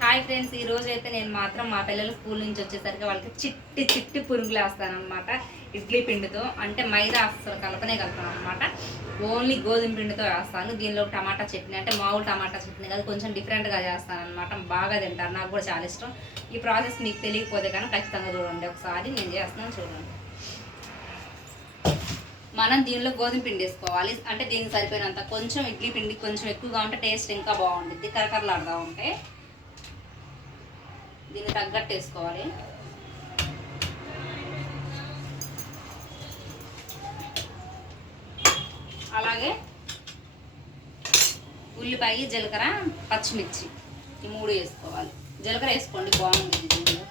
Hi friends ఈ రోజు అయితే నేను మాత్రం మా పిల్లలు స్కూల్ నుంచి వచ్చేసరికి వాళ్ళకి చిట్టి చిట్టి పురుగులు వేస్తానమాట ఇడ్లీ పిండితో అంటే మైదా అసలు కలపనే కలపను అనమాట ఓన్లీ గోధుమ పిండితో వేస్తాను. దీనిలో టమాటా చట్నీ అంటే మామూలు టమాటా చట్నీ కాదు కొంచెం డిఫరెంట్గా చేస్తాను అనమాట బాగా తింటారు నాకు కూడా చాలా ఇష్టం. ఈ ప్రాసెస్ మీకు తెలియకపోతే కానీ ఖచ్చితంగా చూడండి. ఒకసారి నేను చేస్తున్నాను చూడండి. మనం దీనిలో గోధుమ పిండి వేసుకోవాలి. అంటే దీనికి సరిపోయినంత కొంచెం ఇడ్లీ పిండి కొంచెం ఎక్కువగా ఉంటే టేస్ట్ ఇంకా బాగుంటుంది కరకరలాడుతూ ఉంటే. దీన్ని తగ్గట్టు వేసుకోవాలి అలాగే ఉల్లిపాయ జీలకర్ర పచ్చిమిర్చి ఈ మూడు వేసుకోవాలి. జీలకర్ర వేసుకోండి బాగుంటుంది దీనిలో.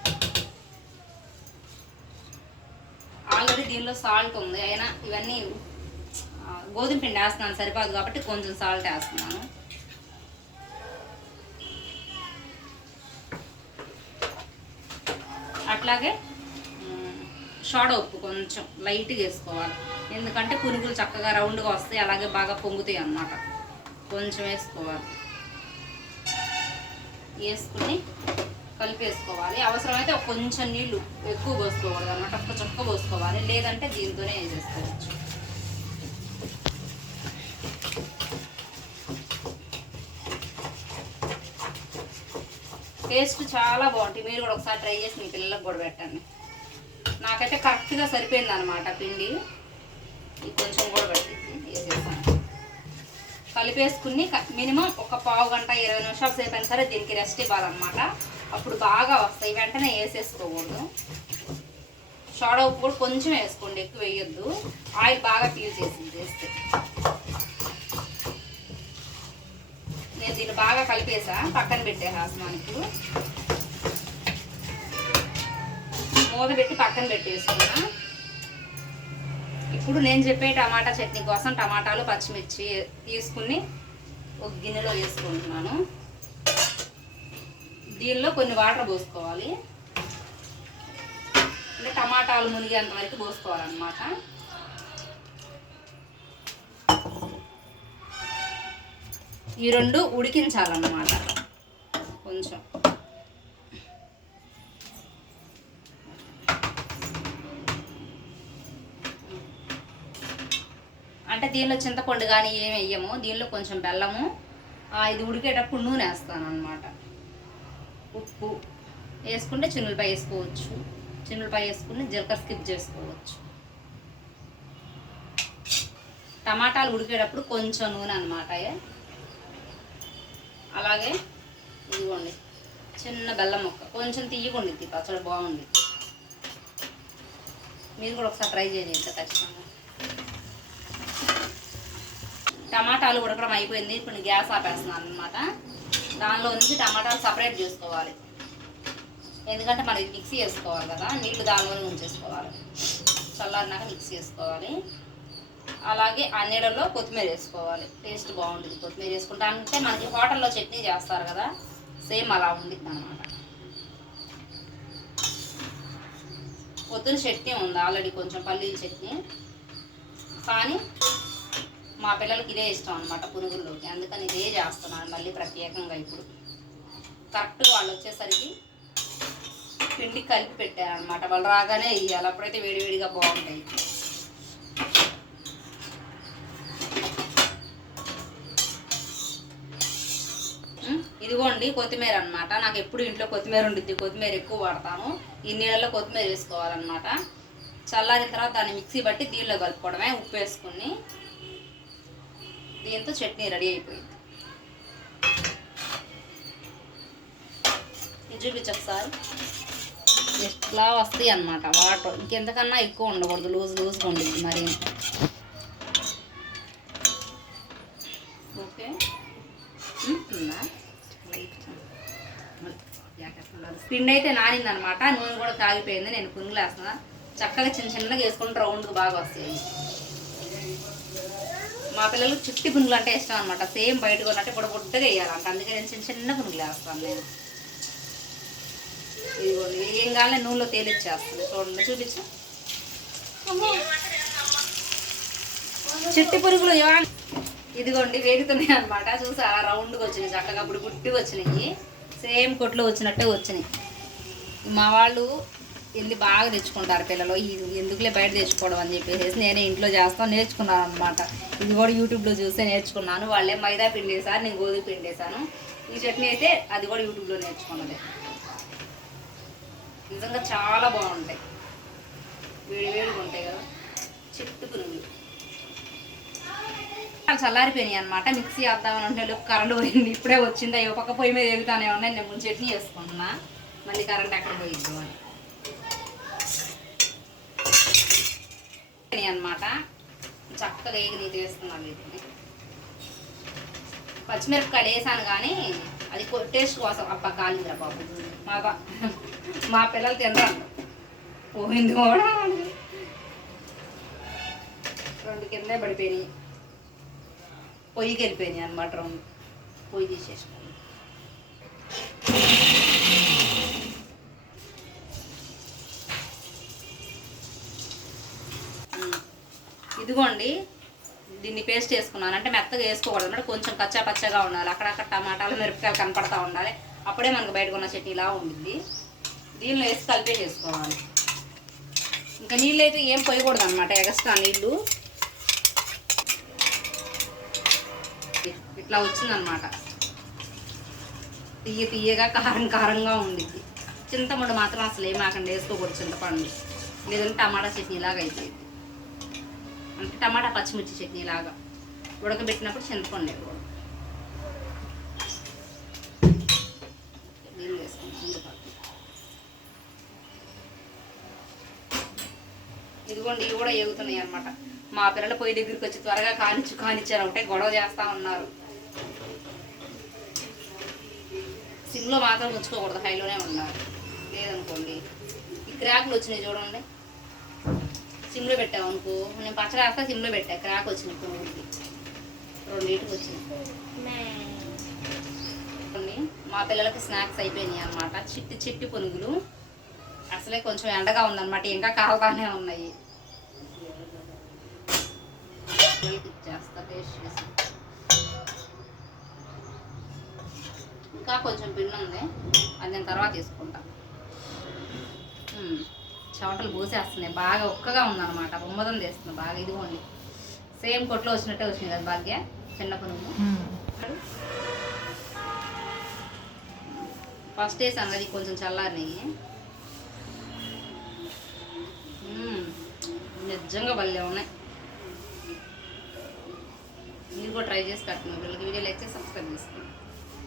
ఆల్రెడీ దీనిలో సాల్ట్ ఉంది. అయినా ఇవన్నీ గోధుమ పిండి వేస్తున్నాను సరిపోదు కాబట్టి కొంచెం సాల్ట్ వేస్తున్నాను. అట్లాగే షాడో ఉప్పు కొంచెం లైట్గా వేసుకోవాలి. ఎందుకంటే పునుగులు చక్కగా రౌండ్గా వస్తాయి అలాగే బాగా పొంగుతాయి అన్నమాట. కొంచెం వేసుకోవాలి. వేసుకుని కలిపేసుకోవాలి. అవసరమైతే కొంచెం నీళ్ళు ఎక్కువ పోసుకోకూడదు అన్నమాట ఒక్క చుక్క పోసుకోవాలి. లేదంటే దీంతోనే వేసేసుకోవచ్చు. టేస్ట్ చాలా బాగుంటుంది మీరు కూడా ఒకసారి ట్రై చేసి మీ పిల్లలకు కూడా పెట్టండి. నాకైతే కరెక్ట్గా సరిపోయింది అనమాట పిండి. ఇది కొంచెం కూడా పెట్టింది వేసేసాను కలిపేసుకుని మినిమం ఒక పావు గంట ఇరవై నిమిషాలు సేపు అయినా సరే దీనికి రెస్ట్ ఇవ్వాలన్నమాట. అప్పుడు బాగా వస్తాయి. వెంటనే వేసేసుకోకూడదు. సోడా ఉప్పు కూడా కొంచెం వేసుకోండి. ఎక్కువ వేయొద్దు. ఆయిల్ బాగా ఫ్యూజ్ చేసింది వేస్తే నేను దీన్ని బాగా కలిపేసా పక్కన పెట్టేసాను ఇప్పుడు మూత పెట్టి పక్కన పెట్టేసుకున్నా. ఇప్పుడు నేను చెప్పే టమాటా చట్నీ కోసం టమాటాలు పచ్చిమిర్చి తీసుకుని ఒక గిన్నెలో వేసుకుంటున్నాను. దీనిలో కొన్ని వాటర్ పోసుకోవాలి. అంటే టమాటాలు మునిగేంత వరకు పోసుకోవాలన్నమాట. ఈ రెండు ఉడికించాలన్నమాట. కొంచెం. అంటే దీనిలో చింతపండు కానీ ఏమి వేయము దీనిలో కొంచెం బెల్లము ఇది ఉడికేటప్పుడు నూనె వేస్తాను అనమాట ఉప్పు వేసుకుంటే చిన్నులపై వేసుకోవచ్చు. చిన్నులపై వేసుకుని జీలకర్ర స్కిప్ చేసుకోవచ్చు. టమాటాలు ఉడికేటప్పుడు కొంచెం నూనె అనమాట అలాగే ఇదిగోండి. చిన్న బెల్లం ముక్క. కొంచెం తీయకుండిద్ది పచ్చడి బాగుంది మీరు కూడా ఒకసారి ట్రై చేయండి ఖచ్చితంగా. టమాటాలు ఉడకడం అయిపోయింది. ఇప్పుడు గ్యాస్ ఆపేస్తున్నాను అనమాట దానిలో నుంచి టమాటాలు సపరేట్ చేసుకోవాలి. ఎందుకంటే మనం మిక్సీ వేసుకోవాలి కదా నీళ్ళు దానిలోనే ఉంచేసుకోవాలి. చల్లారినాక మిక్సీ వేసుకోవాలి అలాగే ఆ కొత్తిమీర వేసుకోవాలి. టేస్ట్ బాగుంటుంది కొత్తిమీర వేసుకుంటా. అంటే మనకి హోటల్లో చట్నీ చేస్తారు కదా సేమ్ అలా ఉండిద్ది అనమాట పొద్దున చట్నీ ఉంది ఆల్రెడీ కొంచెం పల్లీల చట్నీ. కానీ మా పిల్లలకి ఇదే ఇష్టం అనమాట పునుగుల్లోకి అందుకని ఇదే చేస్తున్నాను మళ్ళీ ప్రత్యేకంగా ఇప్పుడు. కరెక్ట్ వాళ్ళు వచ్చేసరికి పిండి కలిపి పెట్టారనమాట వాళ్ళు రాగానే వేయాలి అప్పుడైతే వేడివేడిగా బాగుంటాయి. ఇదిగోండి కొత్తిమీర అనమాట నాకు ఎప్పుడు ఇంట్లో కొత్తిమీర ఉండిద్ది. కొత్తిమీర ఎక్కువ వాడతాను. ఈ నీళ్ళలో కొత్తిమీర వేసుకోవాలన్నమాట. చల్లారిన తర్వాత దాన్ని మిక్సీ బట్టి దీనిలో కలుపుకోవడమే ఉప్పు వేసుకుని దీంతో చట్నీ రెడీ అయిపోయింది. ఇది చూపించు ఒకసారి ఇట్లా వస్తాయి అన్నమాట. వాటర్. ఇంకెంతకన్నా ఎక్కువ ఉండకూడదు. లూజ్ లూజ్గా ఉండిద్ది మరి. పిండి అయితే నానింది అనమాట నూనె కూడా కాగిపోయింది నేను పునుగులు చక్కగా చిన్న చిన్నగా వేసుకుంటే రౌండ్గా బాగా వస్తాయి. మా పిల్లలకు చిట్టి పునుగులు అంటే ఇష్టం అనమాట. సేమ్ బయట ఉన్నట్టు ఇప్పుడు బుడ్డగా వేయాలంట. అందుకే నేను చిన్న చిన్న పునుగులు వేస్తాను నేను. ఇదిగోండి ఏం కావాలి నూనెలో తేలిచ్చేస్తుంది. చూడండి చూపించు. చిట్టి పురుగులు ఇదిగోండి వేగుతున్నాయి అనమాట. చూసా రౌండ్గా వచ్చినాయి చక్కగా ఇప్పుడు గుట్టి వచ్చినాయి. సేమ్ కొట్లో వచ్చినట్టే వచ్చినాయి. మా వాళ్ళు వెళ్ళి బాగా తెచ్చుకుంటారు పిల్లలు. ఇది ఎందుకులే బయట తెచ్చుకోవడం అని చెప్పేసి నేనే ఇంట్లో చేస్తాను నేర్చుకున్నాను అనమాట ఇది కూడా యూట్యూబ్లో చూస్తే నేర్చుకున్నాను. వాళ్ళే మైదా పిండి వేసారు నేను గోధుమ పిండి వేసాను ఈ చట్నీ అయితే అది కూడా యూట్యూబ్లో నేర్చుకున్నది. నిజంగా చాలా బాగుంటాయి. వేడి వేడిగా ఉంటాయి కదా. చిట్టుకుని చల్లారిపోయినాయి అనమాట మిక్సీ వేద్దామని అంటే కరెంట్ పోయింది ఇప్పుడే వచ్చింది. అయ్యో పక్క పొయ్యి మీద ఎగుతానే ఉన్నాయి. నేను ముందు చట్నీ చేసుకుంటున్నా. మళ్ళీ కరెంట్ ఎక్కడ పోయింది అని. అనమాట చక్కగా వేగి నీతి వేసుకున్నాను వీటిని. పచ్చిమిరపకాయలు వేసాను కానీ అది టేస్ట్ కోసం. అబ్బా కాలిందిరా బాబు. మా బా మా పిల్లలు తినరు. పోయింది కూడా రెండు కిందే పడిపోయినాయి. పొయ్యికి వెళ్ళిపోయినాయి అనమాట రెండు. పొయ్యి తీసేసుకుని ఇదిగోండి దీన్ని పేస్ట్ వేసుకున్నాను అంటే మెత్తగా వేసుకోకూడదు అంటే కొంచెం కచ్చా పచ్చగా ఉండాలి. అక్కడక్కడ టమాటాలు మిరపకాయలు కనపడతా ఉండాలి. అప్పుడే మనకు బయటకు ఉన్న చట్నీ ఇలా ఉండిద్ది. దీనిలో వేసి కలిపే చేసుకోవాలి. ఇంకా నీళ్ళు అయితే ఏం పోయకూడదు అనమాట ఎగస్ట్రా నీళ్ళు. ఇట్లా వచ్చిందనమాట తీయ తీయగా కారం కారంగా ఉండిద్ది. చింతపండు మాత్రం అసలు ఏమి అక్కడ వేసుకోకూడదు చింతపండు. లేదంటే టమాటా చట్నీ లాగా అయిపోయింది అంటే టమాటా పచ్చిమిర్చి చట్నీ లాగా. ఉడకబెట్టినప్పుడు చింతపండు నీళ్ళు వేసుకుంటాం ఇదిగోండి ఇవి కూడా ఎగుతున్నాయి అనమాట మా పిల్లలు పొయ్యి దగ్గరికి వచ్చి త్వరగా కానిచ్చు కానిచ్చారు ఒకటే గొడవ చేస్తా ఉన్నారు. సిమ్లో మాత్రం ఉంచుకోకూడదు హైలోనే ఉన్నారు లేదనుకోండి ఈ క్రాక్లు వచ్చినాయి చూడండి. సిమ్లో పెట్టావు అనుకో. నేను పచ్చడి వేస్తా సిమ్లో పెట్టా. క్రాక్ వచ్చినప్పుడు పురుగుకి రెండింటికి వచ్చింది. మా పిల్లలకి స్నాక్స్ అయిపోయినాయి అనమాట చిట్టి చిట్టి పునుగులు. అసలే కొంచెం ఎండగా ఉందన్నమాట. ఇంకా కాలుతానే ఉన్నాయి. పిల్లలకి ఇచ్చేస్తా టేస్ట్ చేసి ఇంకా కొంచెం పిండి ఉంది. అది నేను తర్వాత తీసుకుంటా. చెమటలు పోసేస్తున్నాయి. బాగా ఒక్కగా ఉందన్నమాట. బొమ్మదం చేస్తుంది బాగా. ఇదిగోండి. సేమ్ కొట్లో వచ్చినట్టే వచ్చింది కదా భాగ్య? చిన్న పునుగు. ఫస్ట్ వేసాను అన్నది కొంచెం చల్లారి నిజంగా భలే ఉన్నాయి. మీరు కూడా ట్రై చేసి కట్టుకున్నాను వీళ్ళకి వీడియోలు చేసి సబ్స్క్రైబ్ చేసుకోండి.